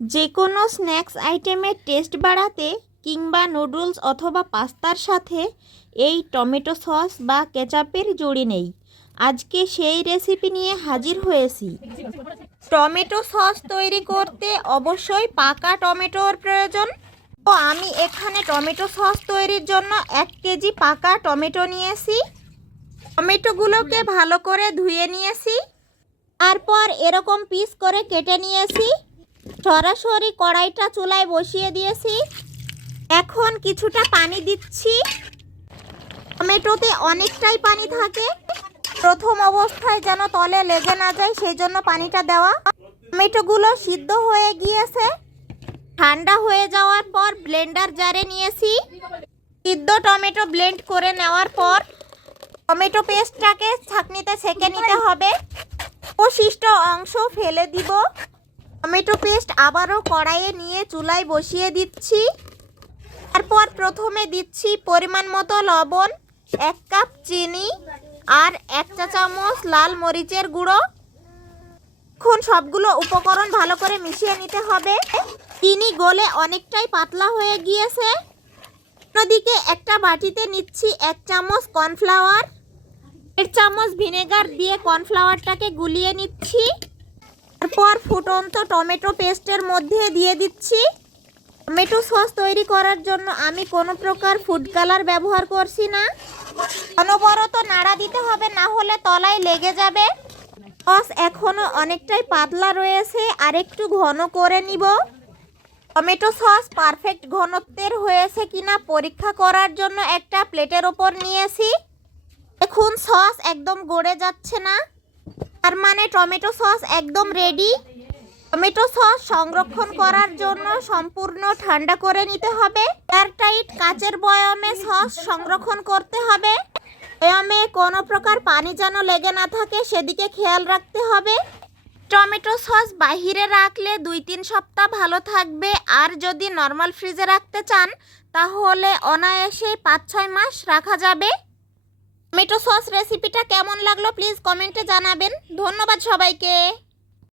যে কোনো স্ন্যাক্স আইটেমের টেস্ট বাড়াতে কিংবা নুডলস অথবা পাস্তার সাথে এই টমেটো সস বা কেচাপের জুড়ি নেই। আজকে সেই রেসিপি নিয়ে হাজির হয়েছি। টমেটো সস তৈরি করতে অবশ্যই পাকা টমেটোর প্রয়োজন। তো আমি এখানে টমেটো সস তৈরির জন্য এক কেজি পাকা টমেটো নিয়েছি। টমেটোগুলোকে ভালো করে ধুয়ে নিয়েছি। তারপর এরকম পিস করে কেটে নিয়েছি। সরাসরি কড়াইটা চুলায় বসিয়ে দিয়েছি। এখন কিছুটা পানি দিচ্ছি। টমেটোতে অনেকটাই পানি থাকে। প্রথম অবস্থায় যেন তলে লেগে না যায় সেই জন্য পানিটা দেওয়া। টমেটোগুলো সিদ্ধ হয়ে গিয়েছে। ঠান্ডা হয়ে যাওয়ার পর ব্লেন্ডার জারে নিয়েছি। সিদ্ধ টমেটো ব্লেন্ড করে নেওয়ার পর টমেটো পেস্টটাকে ছাঁকনিতে ছেঁকে নিতে হবে। অবশিষ্ট অংশ ফেলে দিব। টমেটো পেস্ট আবারও কড়াইয়ে নিয়ে চুলায় বসিয়ে দিচ্ছি। তারপর প্রথমে দিচ্ছি পরিমাণ মতো লবণ, এক কাপ চিনি আর এক চা চামচ লাল মরিচের গুঁড়ো। এখন সবগুলো উপকরণ ভালো করে মিশিয়ে নিতে হবে। চিনি গলে অনেকটাই পাতলা হয়ে গিয়েছে। অন্যদিকে একটা বাটিতে নিচ্ছি এক চামচ কর্নফ্লাওয়ার। এক চামচ ভিনেগার দিয়ে কর্নফ্লাওয়ারটাকে গুলিয়ে নিচ্ছি। ফুটন্ত টমেটো পেস্টের মধ্যে দিয়ে দিচ্ছি। টমেটো সস তৈরি করার জন্য আমি কোনো প্রকার ফুড কালার ব্যবহার করছি না। অনবরত নাড়া দিতে হবে, না হলে তলায় লেগে যাবে। সস এখনও অনেকটাই পাতলা রয়েছে, আর একটু ঘন করে নিব। টমেটো সস পারফেক্ট ঘনত্বের হয়েছে কিনা পরীক্ষা করার জন্য একটা প্লেটের ওপর নিয়েছি। দেখুন, সস একদম গড়ে যাচ্ছে না। তার মানে টমেটো সস একদম রেডি টমেটো সস সংরক্ষণ করার জন্য সম্পূর্ণ ঠান্ডা করে নিতে হবে। এয়ারটাইট কাচের বয়ামে সস সংরক্ষণ করতে হবে। বয়ামে কোনো প্রকার পানি যেন লেগে না থাকে, সেদিকে খেয়াল রাখতে হবে। টমেটো সস বাহিরে রাখলে দুই তিন সপ্তাহ ভালো থাকবে। আর যদি নর্মাল ফ্রিজে রাখতে চান, তাহলে অনায়াসে পাঁচ ছয় মাস রাখা যাবে। টমেটো সস রেসিপিটা কেমন লাগল, প্লিজ কমেন্টে জানাবেন। ধন্যবাদ সবাইকে।